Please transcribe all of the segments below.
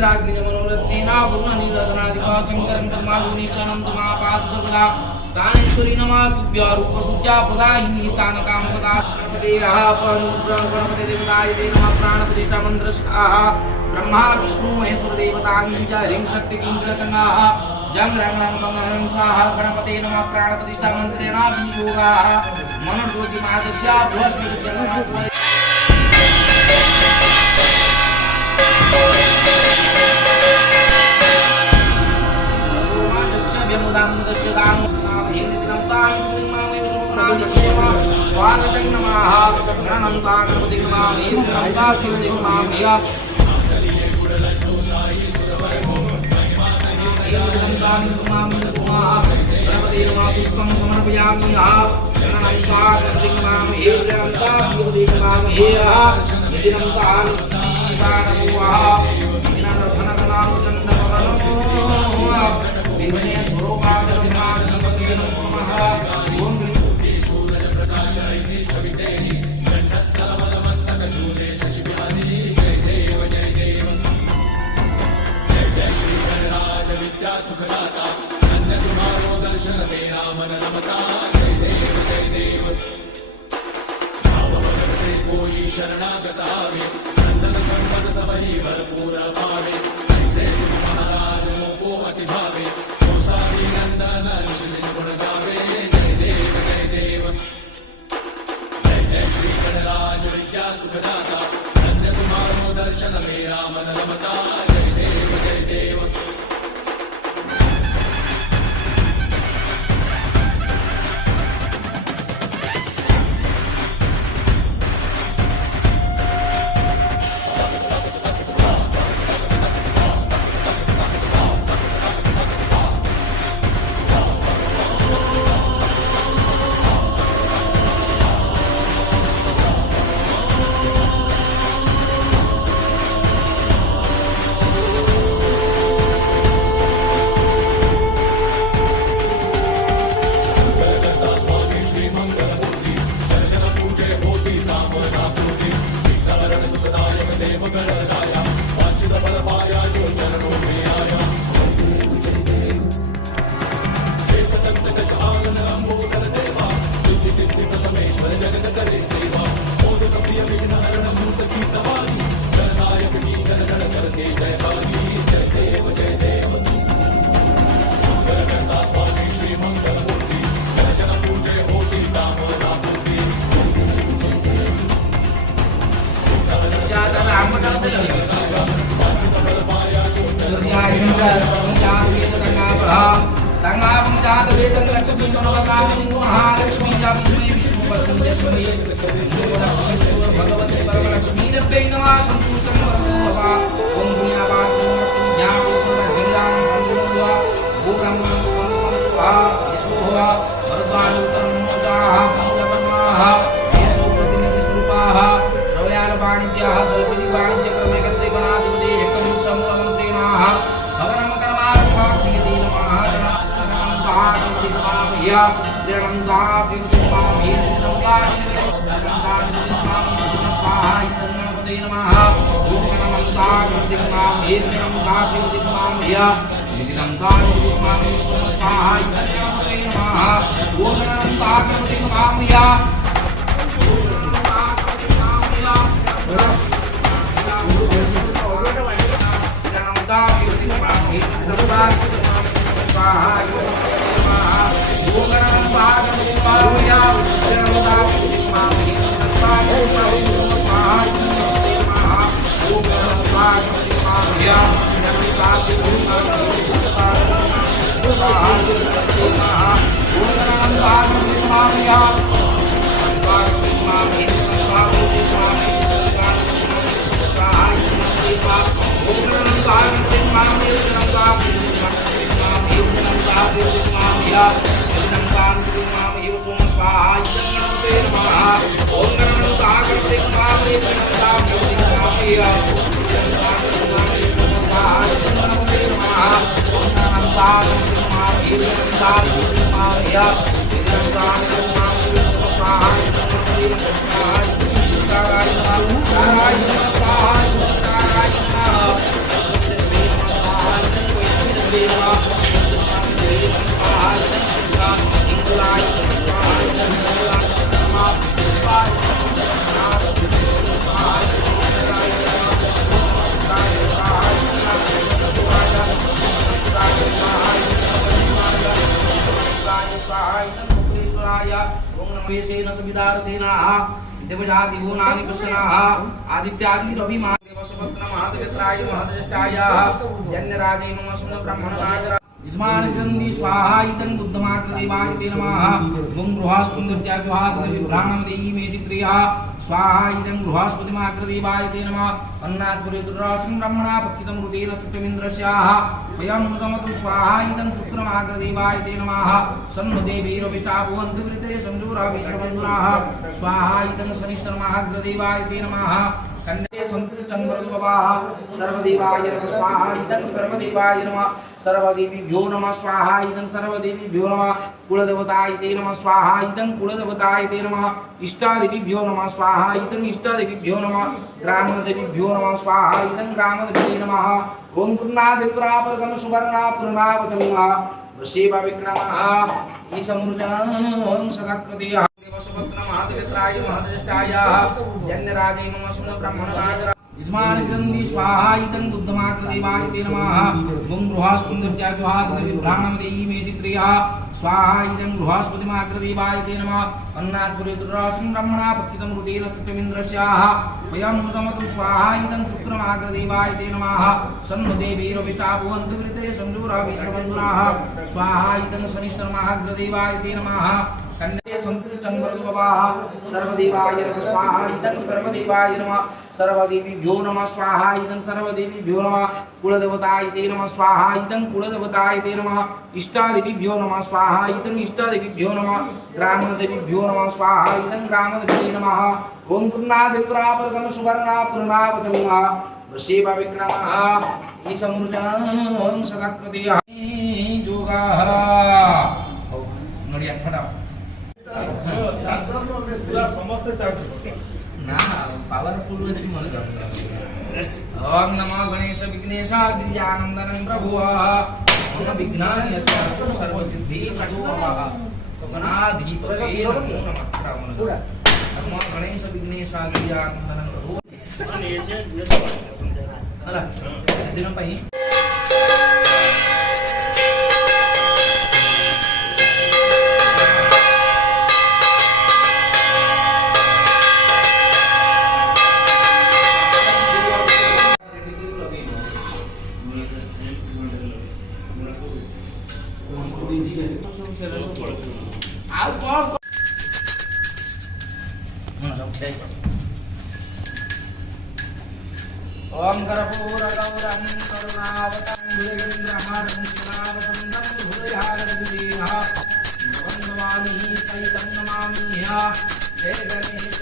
इंद्राग्निजमनोरत्नेना पूर्णनीलधनादिपासिं शरणं तुमापाद सर्वदा तानेश्वरी नमास्तुभ्य रूपसुज्या प्रदायिनी स्थानकां सदा गणपतेः गणपते देवताय ते नमः प्राणप्रतिष्ठा मन्त्रस्याः ब्रह्मा विष्णु महेश्वर देवतानि च ह्रीं शक्ति क्लीं गणगङ्गाः जं रं लं गं स्वाहा गणपते नमः प्राणप्रतिष्ठा मन्त्रेण विनियोगाः मनोज्योतिमादस्या बृहस्पतिर्जन्मः स्वागतं नमः गणनन्ता गणपति नमामि गणनन्ता शिवति नमामि गणनन्ता नमामि गणपति नमः पुष्पं समर्पयामि गणनन्ता गणपति नमामि गणनन्ता शिवति नमामि गणनन्ता सुखदाता अन्य तुम्हारो दर्शन मेरा मन रमता जय देव भावभगर से कोई शरणागत आवे सन्नत संपद सबही भरपूर पावे ऐसे तुम महाराज को अति भावे कौसाली नंदन ऋषि गुण गावे जय देव जय जय श्री गणराज विद्या सुखदाता अन्य तुम्हारो दर्शन मेरा मन रमता जय देव भगवती परमलक्ष्मी देव्यै नमः संपूतं वरदोहा ओम पुण्यावाद ज्ञान संपूर्णा ओ ब्रह्मं स्वाहा यशोहा वरदानुतरं मोजाः पंचवर्माः येषु प्रतिनिधि स्वरूपाः रवयान वाणिज्यः द्रौपदी वाणिज्य क्रमे कर्तृगणाधिपति एकं सममन्त्रिणाः भवनं कर्मार्थाक्रियते नमः विदारतेनाः देवजादिभो नानि कृष्णाः आदित्यादि रवि महादेवसपत्न महादेवत्राय महादेष्टाय जन्यराजे नमः सुन ब्रह्मणाय यजमानचन्दी स्वाहा इदं बुद्धमात्रदेवाय ते नमः ओं गृहास्पन्दत्या विभागनिर्भ्राणं देहि मे चित्रिया स्वाहा इदं गृहास्पतिमात्रदेवाय ते नमः अन्नाद्पुरे दुर्रासं ब्रह्मणा पक्कितं रुदेन सुतमिन्द्रस्याः वयं मुदमतु स्वाहा इदं शुक्रमाग्रदेवाय ते नमः सन्नु देवीरविष्टा भुवन्तु वृत्रे संजूरा विश्वबन्धुनाः स्वाहा इदं शनिश्चरमाग्रदेवाय ते नमः कन्ये संतुष्टं वरदुभवाः सर्वदेवाय नमः स्वाहा इदं सर्वदेवाय नमः सर्वदेवीभ्यो नमः स्वाहा इदं सर्वदेवीभ्यो नमः कुलदेवताय ते नमः स्वाहा इदं कुलदेवताय ते नमः इष्टादेवीभ्यो नमः स्वाहा इदं इष्टादेवीभ्यो नमः ग्रामदेवीभ्यो नमः स्वाहा इदं ग्रामदेवीभ्यो नमः ओं पूर्णादिपुरापरतम सुवर्णा पूर्णावतमः वशीवा विक्रमः ईशमुर्जां सदाकृतिः देवसुपत्न महादेवत्राय महादेष्टाय जन्यराजे नमः सुन ब्रह्मणाय यजमानचन्दी स्वाहा इदं बुद्धमात्रदेवाय ते नमः ओं गृहास्पन्दत्या विभागनिर्भ्राणं देहि मे चित्रिया स्वाहा इदं गृहास्पतिमाग्रदेवाय ते नमः अन्नाद्पुरे दुर्रासं ब्रह्मणा पक्कितं रुदेन सुतमिन्द्रस्याः वयं मुदमतु स्वाहा इदं शुक्रमाग्रदेवाय ते नमः सन्नु देवीरविष्टा भुवन्तु वृत्रे संजूरा विश्वबन्धुनाः स्वाहा इदं शनिश्चरमाग्रदेवाय ते नमः कन्ये संतुष्टं वरदुभवाः सर्वदेवाय नमः स्वाहा इदं सर्वदेवाय नमः सर्वदेवीभ्यो नमः स्वाहा इदं सर्वदेवीभ्यो नमः कुलदेवताय ते नमः स्वाहा इदं कुलदेवताय ते नमः इष्टादेवीभ्यो नमः स्वाहा इदं इष्टादेवीभ्यो नमः ग्रामदेवीभ्यो नमः स्वाहा इदं ग्रामदेवीभ्यो नमः ओं पूर्णादिपुरापरतम सुवर्णा पूर्णावतमः वशीवा विक्रमः ईशमुर्जां सदाकृतिः जोगाः नोडिया फटाफट ना पावरफुल अछि मन ओम नमो गणेश विघ्नेशाय गिरिजानंदनं प्रभुः मम विघ्नानि यत्र सर्व सिद्धि प्रदोवाः तो गणाधिपते नमो नमः नमो गणेश विघ्नेशाय गिरिजानंदनं प्रभुः अला दिन पई ओम कर्पूरगौरं करुणावतं भुजगेन्द्रहारं करुणावसन्तं भूयागर्भिणः भवन्वामी सहितं नमामि जय गणेश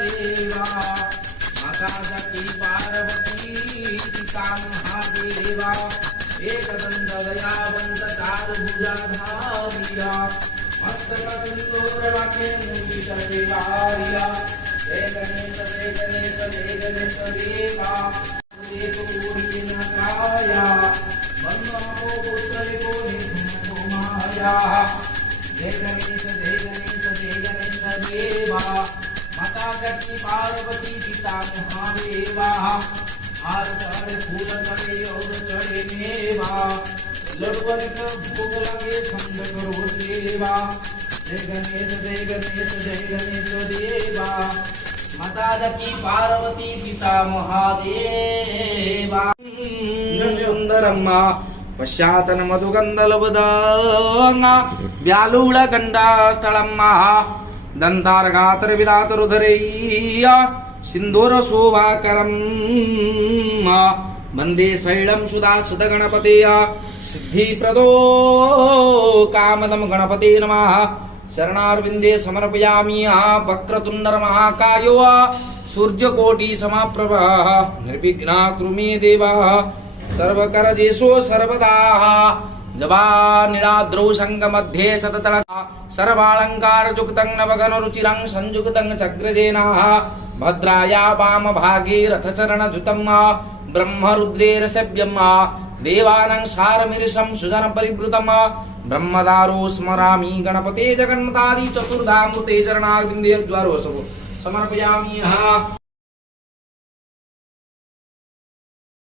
देवा माता जकी पार्वती पिता महादेवा एकदंत दयावंत चारुभुजाधारिया मस्तकसिन्दूरवाक्ये मुदितदेवार्या जय गणेश देवा देवपूर्णकाया वन्दो पुत्रको निधनो माया जय गणेश देवा माता जकी पार्वती पिता महादेवा हार चढ़े फूल चढ़े और चढ़े मेवा लड़वरिक भोग लगे संग करो सेवा जय गणेश देवा माता जकी पार्वती पिता महादेवा सुंदरम् पश्चातन मधुगंधलवदांग व्यालूलगंडास्थलम् दंतारगातरविदातरुधरैया सिंधूर शोभाकरम् वंदे शैलम सुधा सुध गणपतेय सिद्धिप्रदो कामदम गणपते नमः शरणारविंदे समर्पयामि वक्रतुंड महाकायो सूर्यकोटि समाप्रभा निर्विघ्ना कुरु मे देव सर्वकरजेषु सर्वदा जवानिलाद्रौ संगमध्ये सततल सर्वालंकारयुक्तं नवघनरुचिरं संयुक्तं चक्रजेनः भद्राया वामभागे रथचरणधुतं ब्रह्मरुद्रेण सेव्यं देवानां सारमीर्षं सुजनपरिवृतं ब्रह्मदारो स्मरामि गणपते जगन्नाथादि चतुर्धामूर्ते चरणारविन्दे ज्वारोऽसौ समर्पयामि।